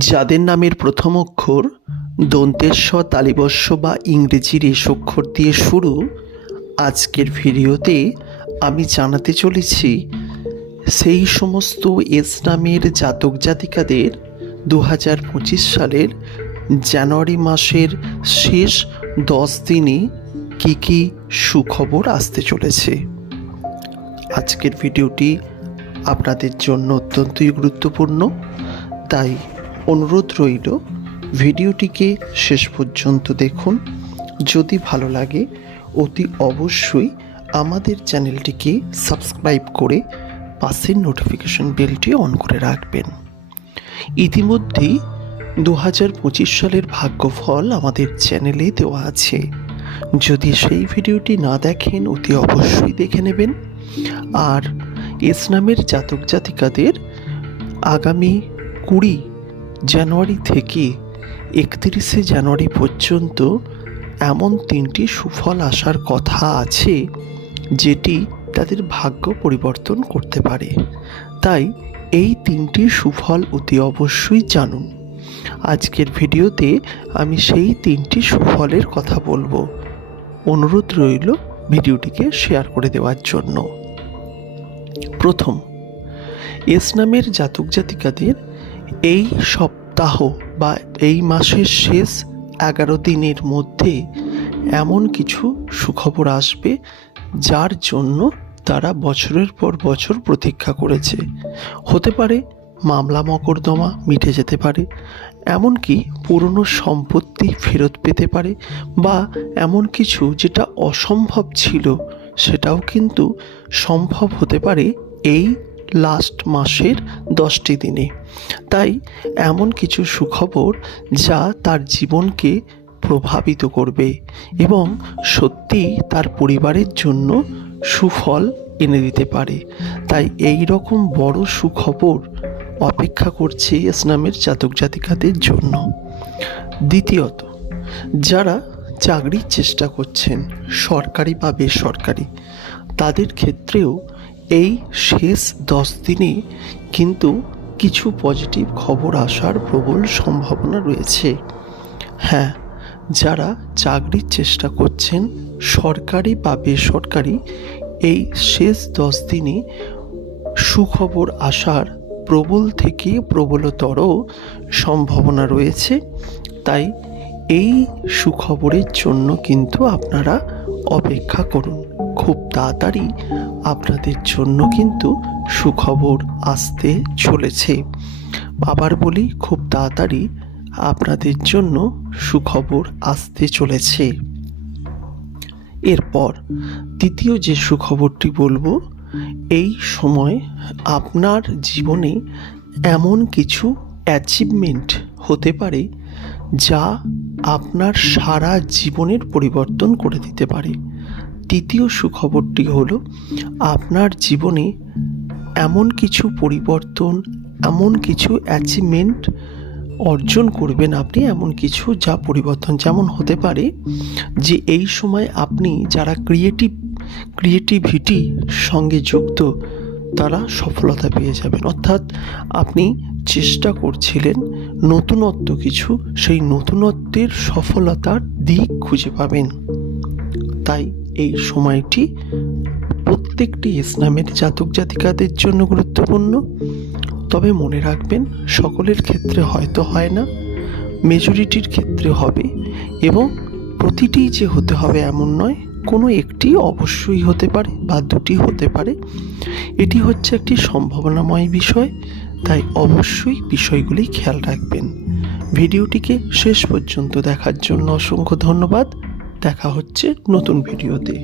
যাদের নামের প্রথম অক্ষর দন্তেস্ব তালিবস্য বা ইংরেজির এস অক্ষর দিয়ে শুরু, আজকের ভিডিওতে আমি জানাতে চলেছি সেই সমস্ত এস নামের জাতক জাতিকাদের 2025 সালের জানুয়ারি মাসের শেষ 10 দিনে কী কী সুখবর আসতে চলেছে। আজকের ভিডিওটি আপনাদের জন্য অত্যন্তই গুরুত্বপূর্ণ, তাই অনুরোধ রইল ভিডিওটিকে শেষ পর্যন্ত দেখুন। যদি ভালো লাগে অতি অবশ্যই আমাদের চ্যানেলটিকে সাবস্ক্রাইব করে পাশের নোটিফিকেশন বেলটি অন করে রাখবেন। ইতিমধ্যেই 2025 সালের ভাগ্যফল আমাদের চ্যানেলে দেওয়া আছে, যদি সেই ভিডিওটি না দেখেন অতি অবশ্যই দেখে নেবেন। আর এস নামের জাতক জাতিকাদের আগামী 20 জানুয়ারি থেকে 31শে জানুয়ারি পর্যন্ত এমন 3টি সুফল আসার কথা আছে যেটি তাদের ভাগ্য পরিবর্তন করতে পারে। তাই এই 3টি সুফল অতি অবশ্যই জানুন। আজকের ভিডিওতে আমি সেই 3টি সুফলের কথা বলবো। অনুরোধ রইল ভিডিওটিকে শেয়ার করে দেওয়ার জন্য। প্রথম, এস নামের জাতক জাতিকাদের এই সপ্তাহ বা এই মাসের শেষ 11 দিনের মধ্যে এমন কিছু সুখবর আসবে যার জন্য তারা বছরের পর বছর প্রতীক্ষা করেছে। হতে পারে মামলা মকদ্দমা মিটে যেতে পারে, এমনকি পুরনো সম্পত্তি ফেরত পেতে পারে, বা এমন কিছু যেটা অসম্ভব ছিল সেটাও কিন্তু সম্ভব হতে পারে এই লাস্ট মাসের 10টি দিনে। তাই এমন কিছু সুখবর যা তার জীবনকে প্রভাবিত করবে এবং সত্যি তার পরিবারের জন্য সুফল এনে দিতে পারে। তাই এই রকম বড় সুখবর অপেক্ষা করছে এস নামের জাতক জাতিকাদের জন্য। দ্বিতীয়ত, যারা চাকরির চেষ্টা করছেন সরকারি বা বেসরকারি, তাদের ক্ষেত্রেও এই শেষ 10 দিনে কিন্তু কিছু পজিটিভ খবর আসার প্রবল সম্ভাবনা রয়েছে। হ্যাঁ, যারা চাকরির চেষ্টা করছেন সরকারি বা বেসরকারি, এই শেষ 10 দিনে সুখবর আসার প্রবল থেকে প্রবলতর সম্ভাবনা রয়েছে। তাই এই সুখবরের জন্য কিন্তু আপনারা অপেক্ষা করুন। খুব তাড়াতাড়ি আপনাদের জন্য কিন্তু সুখবর আসতে চলেছে। আবার বলি, খুব তাড়াতাড়ি আপনাদের জন্য সুখবর আসতে চলেছে। এরপর দ্বিতীয় যে সুখবরটি বলবো, এই সময় আপনার জীবনে এমন কিছু অ্যাচিভমেন্ট হতে পারে যা আপনার সারা জীবনের পরিবর্তন করে দিতে পারে। তৃতীয় সুখবরটি হলো, আপনার জীবনে এমন কিছু পরিবর্তন, এমন কিছু অ্যাচিভমেন্ট অর্জন করবেন আপনি, এমন কিছু যা পরিবর্তন, যেমন হতে পারে যে এই সময় আপনি যারা ক্রিয়েটিভিটির সঙ্গে যুক্ত তারা সফলতা পেয়ে যাবেন। অর্থাৎ আপনি চেষ্টা করছিলেন নতুনত্ব কিছু, সেই নতুনত্বের সফলতার দিক খুঁজে পাবেন। তাই এই সময়টি প্রত্যেকটি এস নামের জাতক জাতিকাদের জন্য গুরুত্বপূর্ণ। তবে মনে রাখবেন, সকলের ক্ষেত্রে হয়তো হয় না, মেজরিটির ক্ষেত্রে হবে, এবং প্রতিটি যে হতে হবে এমন নয়, কোনো একটি অবশ্যই হতে পারে বা দুটি হতে পারে। এটি হচ্ছে একটি সম্ভাবনাময় বিষয়, তাই অবশ্যই বিষয়গুলি খেয়াল রাখবেন। ভিডিওটিকে শেষ পর্যন্ত দেখার জন্য অসংখ্য ধন্যবাদ। দেখা হচ্ছে নতুন ভিডিওতে।